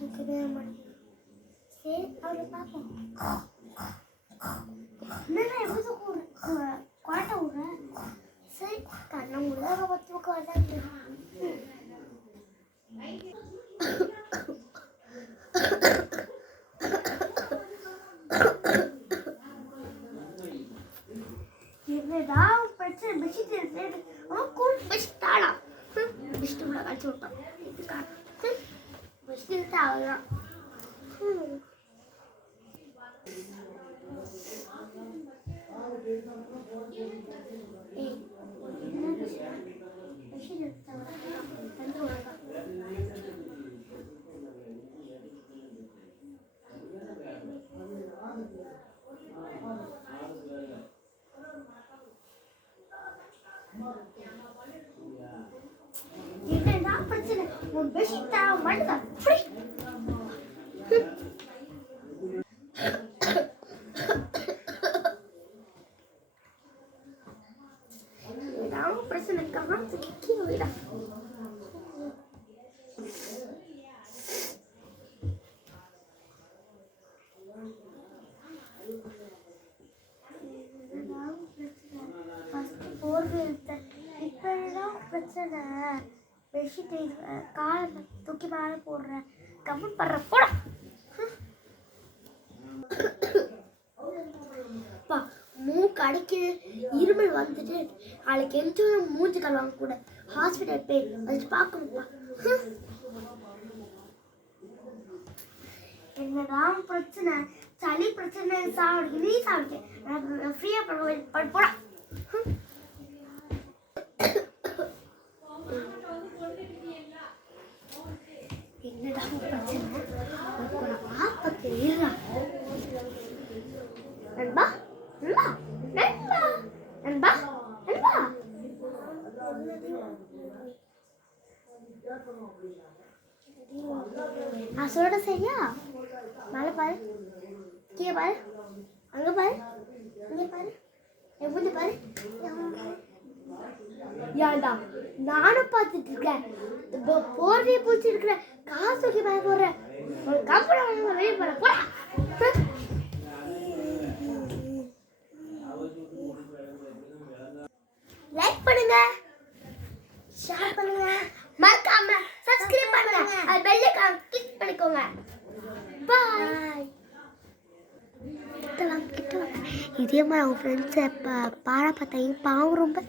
தூக்கவே மாட்டேன். சரி அவரை பார்ப்போம். என்னடா எப்படி குவாட்ட விடுற? சரி கண்ணை முடியாத தூக்கம் வரதான். என்னடா பிரச்சனை பெட்ஷீட் இருக்கு. அவன் கூட பெட்ஷீட் தாடா பெட்ஷீட் உள்ள கழிச்சு விட்டான். பெட்ஷீட் அவ்வளோதான். என்னடா பிரச்சனை? உன் பெட்ஷீட் தான் மண்டா பிரச்சனை காசு கீழே விடா. பிரச்சனை பெட்ஷீட் காலை தூக்கி மேலே போடுறேன். கமெண்ட் பண்ற போட மூக்கு அடிக்குது, இருமல் வந்துட்டு நாளைக்கு எந்த மூஞ்சி கழுவாங்க கூட ஹாஸ்பிட்டல் போய் வச்சு பார்க்கணும்ப்பா. என்னடா பிரச்சனை? சளி பிரச்சனை சாப்பிடு நீ சாப்பிட்டு ஃப்ரீயா போடா. என்னடா பிரச்சனை? பார்ப்பது நண்பா நண்பா நண்பா நண்பா நண்பா நான் சொல்ற சரியா? மேலே பாரு, கீழே பாரு, அங்க பாரு, இங்க பாரு, எப்படி பாரு. ஏன்டா நானும் பார்த்துட்டு இருக்கேன். போர்வையை பிடிச்சிருக்கிறேன், காசு தூக்கி மேலே போடுறேன். ஒரு கம்பெனி வெளியே போற போடா. லைக் பண்ணுங்க, ஷேர் பண்ணுங்க, மறக்காம சப்ஸ்கிரைப் பண்ணுங்க, அது பெல் ஐகான் கிளிக் பண்ணிக்கோங்க. பாய். கிட்ட வாங்க. இதே மாதிரி அவங்க ஃப்ரெண்ட்ஸை பாட பார்த்தாங்க பாவம் ரொம்ப.